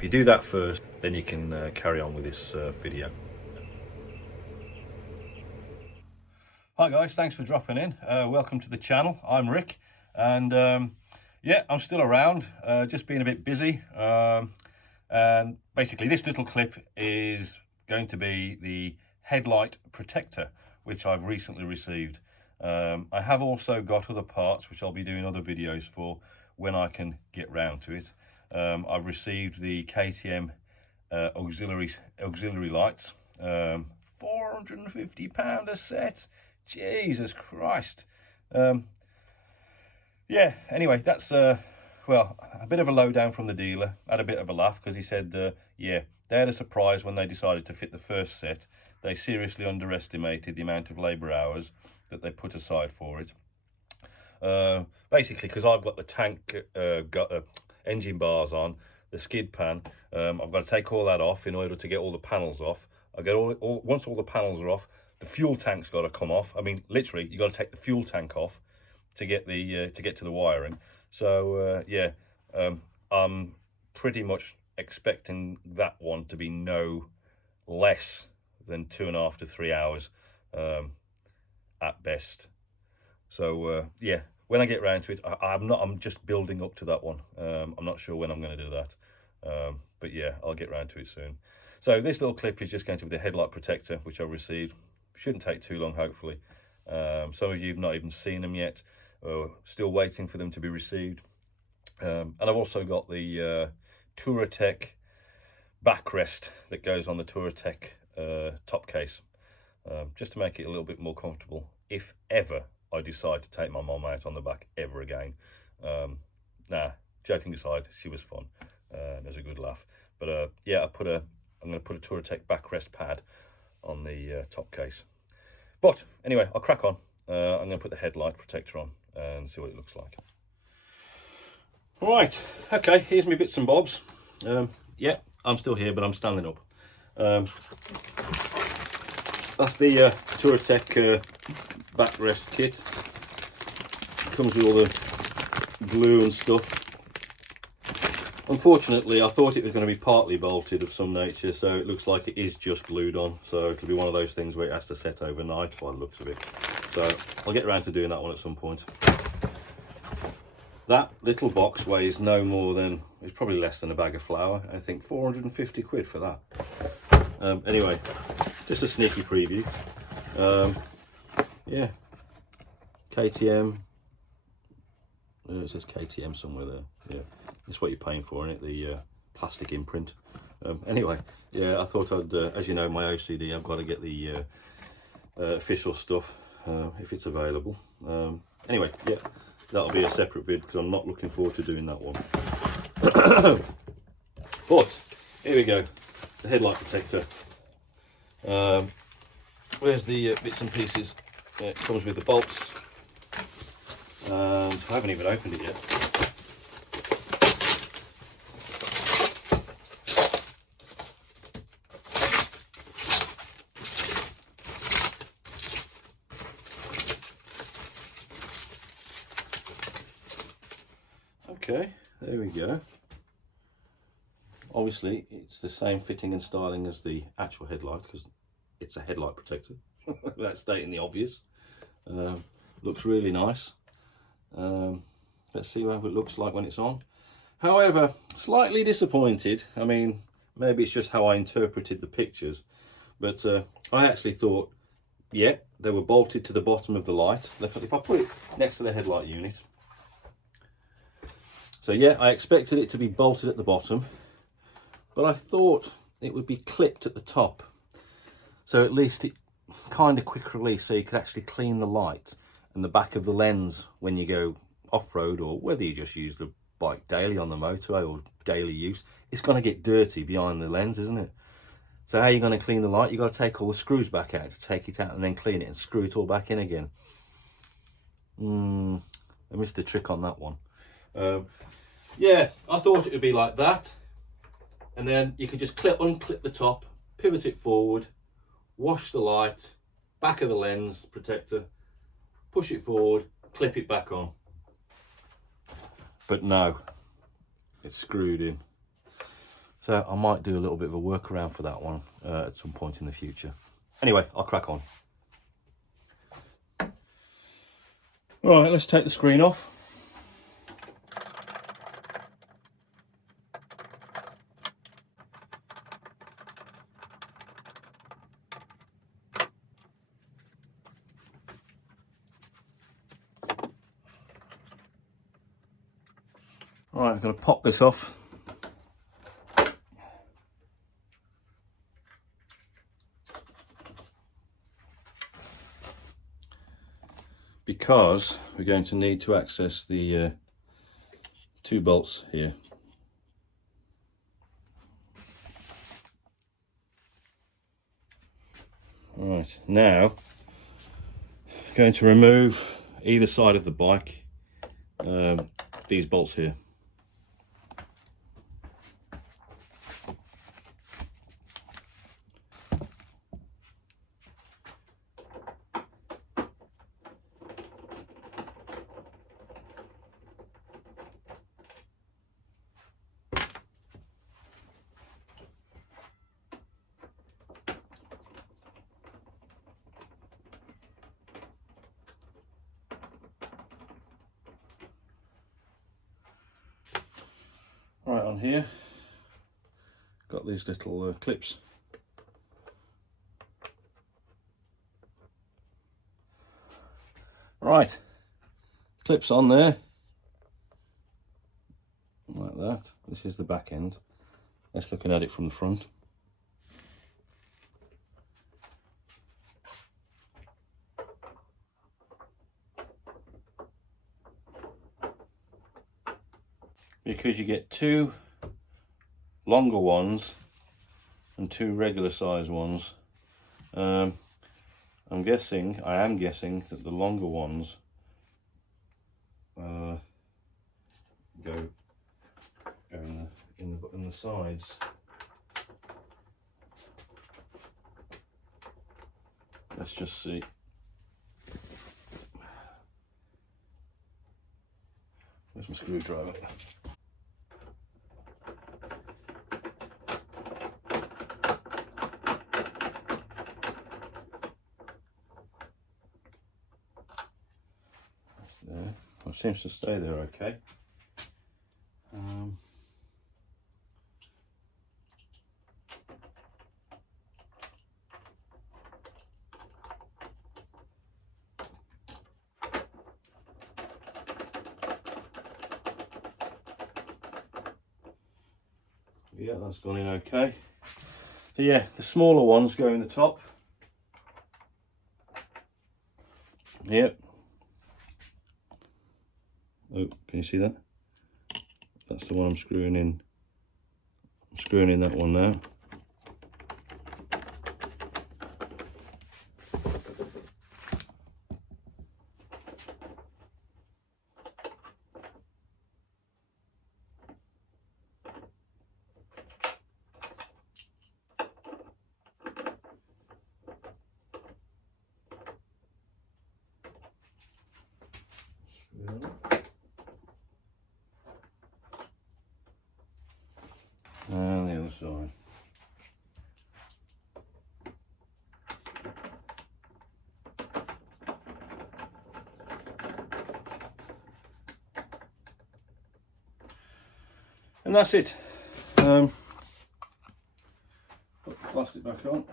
If you do that first, then you can carry on with this video. Hi guys, thanks for dropping in. Welcome to the channel. I'm Rick, and yeah, I'm still around, just being a bit busy. And basically this little clip is going to be the headlight protector, which I've recently received. I have also got other parts which I'll be doing other videos for when I can get round to it. I've received the KTM auxiliary lights, £450 a set. Jesus Christ. Yeah, anyway, that's well, a bit of a lowdown from the dealer. Had a bit of a laugh because he said, yeah, they had a surprise when they decided to fit the first set. They seriously underestimated the amount of labour hours that they put aside for it. Basically, because I've got the tank engine bars on, the skid pan, I've got to take all that off in order to get all the panels off. I get once all the panels are off, the fuel tank's got to come off. I mean, literally, you got to take the fuel tank off to get the to the wiring. So yeah, I'm pretty much expecting that one to be no less than 2.5 to 3 hours at best. So yeah, when I get round to it, I'm just building up to that one. I'm not sure when I'm going to do that, but yeah, I'll get round to it soon. So this little clip is just going to be the headlight protector, which I've received. Shouldn't take too long, hopefully. Some of you have not even seen them yet, still waiting for them to be received. And I've also got the Touratech backrest that goes on the Touratech top case, just to make it a little bit more comfortable if ever I decide to take my mom out on the back ever again. Nah, joking aside, she was fun. It was a good laugh. But yeah, I'm going to put a Touratech backrest pad on the top case. But anyway, I'll crack on. I'm going to put the headlight protector on and see what it looks like. All right, okay, here's my bits and bobs. Yeah, I'm still here, but I'm standing up. That's the Touratech backrest kit. Comes with all the glue and stuff. Unfortunately, I thought it was going to be partly bolted of some nature, so it looks like it is just glued on. So it'll be one of those things where it has to set overnight by the looks of it. So I'll get around to doing that one at some point. That little box weighs no more than, it's probably less than a bag of flour. I think 450 quid for that. Anyway, just a sneaky preview. Yeah, KTM. It says KTM somewhere there. Yeah, it's what you're paying for, isn't it? The plastic imprint. Anyway, yeah, I thought I'd, as you know, my OCD, I've got to get the official stuff if it's available. Anyway, yeah, that'll be a separate vid because I'm not looking forward to doing that one. But here we go, the headlight protector. Where's the bits and pieces? It comes with the bolts. I haven't even opened it yet. Okay, there we go. Obviously, it's the same fitting and styling as the actual headlight because it's a headlight protector. That's stating the obvious. Looks really nice. Let's see how it looks like when it's on. However, slightly disappointed. I mean, maybe it's just how I interpreted the pictures, but I actually thought, yeah, they were bolted to the bottom of the light. If I put it next to the headlight unit, so yeah, I expected it to be bolted at the bottom, but I thought it would be clipped at the top, so at least it kind of quick release, so you could actually clean the light and the back of the lens when you go off-road, or whether you just use the bike daily on the motorway or daily use. It's going to get dirty behind the lens, isn't it? So how are you going to clean the light? You've got to take all the screws back out to take it out and then clean it and screw it all back in again. I missed a trick on that one. Yeah, I thought it would be like that, and then you could just unclip the top, pivot it forward, wash the light, back of the lens protector, push it forward, clip it back on. But no, it's screwed in. So I might do a little bit of a workaround for that one at some point in the future. Anyway, I'll crack on. All right, let's take the screen off. All right, I'm going to pop this off. Because we're going to need to access the 2 bolts here. All right, now I'm going to remove either side of the bike these bolts here. Right, on here, got these little clips. Right, clips on there, like that. This is the back end. Let's looking at it from the front. Because you get 2 longer ones and 2 regular size ones. I am guessing that the longer ones go in the sides. Let's just see. Where's my screwdriver? There. Well, it seems to stay there okay. Yeah, that's gone in okay. So yeah, the smaller ones go in the top. Yep. Oh, can you see that? That's the one I'm screwing in. I'm screwing in that one now. And the other side. And that's it. Put the plastic back on.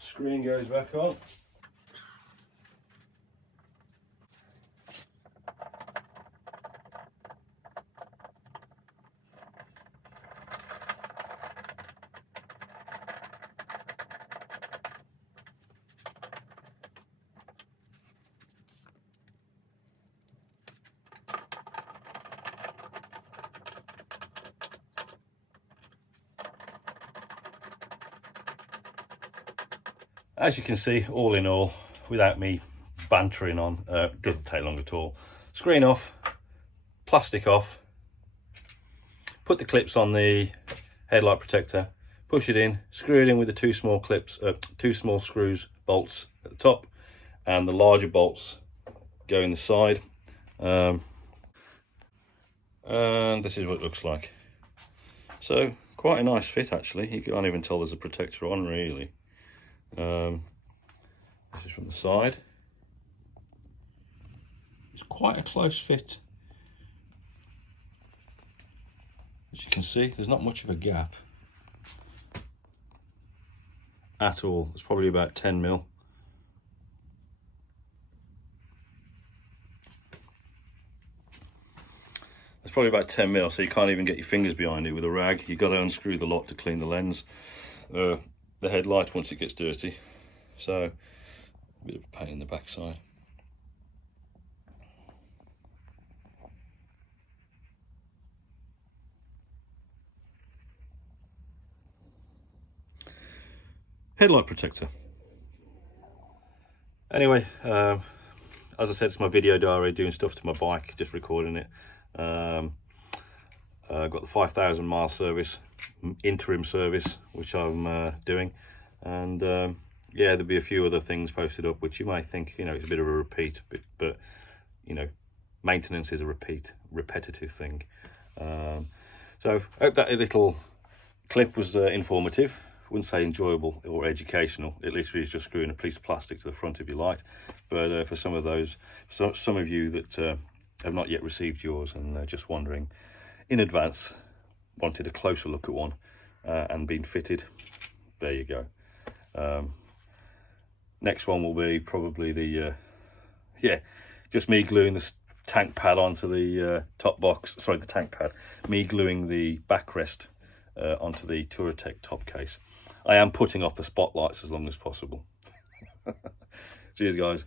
Screen goes back on. As you can see, all in all, without me bantering on, doesn't take long at all. Screen off, plastic off, put the clips on the headlight protector, push it in, screw it in with the 2 small clips, 2 small screws, bolts at the top, and the larger bolts go in the side. And this is what it looks like. So quite a nice fit actually. You can't even tell there's a protector on really. This is from the side. It's quite a close fit. As you can see, there's not much of a gap at all. It's probably about 10 mil. It's probably about 10 mil, so you can't even get your fingers behind it with a rag. You've got to unscrew the lot to clean the lens, the headlight once it gets dirty. So, a bit of a pain in the backside. Headlight protector. Anyway, as I said, it's my video diary, doing stuff to my bike, just recording it. I've got the 5,000 mile service, interim service, which I'm doing, and yeah, there'll be a few other things posted up which you might think, you know, it's a bit of a repeat, but you know, maintenance is a repetitive thing. So I hope that little clip was informative. I wouldn't say enjoyable or educational. It literally is just screwing a piece of plastic to the front of your light. But for some of you that have not yet received yours and just wondering in advance, wanted a closer look at one and been fitted, there you go. Next one will be probably the yeah, just me gluing the tank pad onto the top box, sorry, the tank pad, me gluing the backrest onto the Touratech top case. I am putting off the spotlights as long as possible. Cheers guys.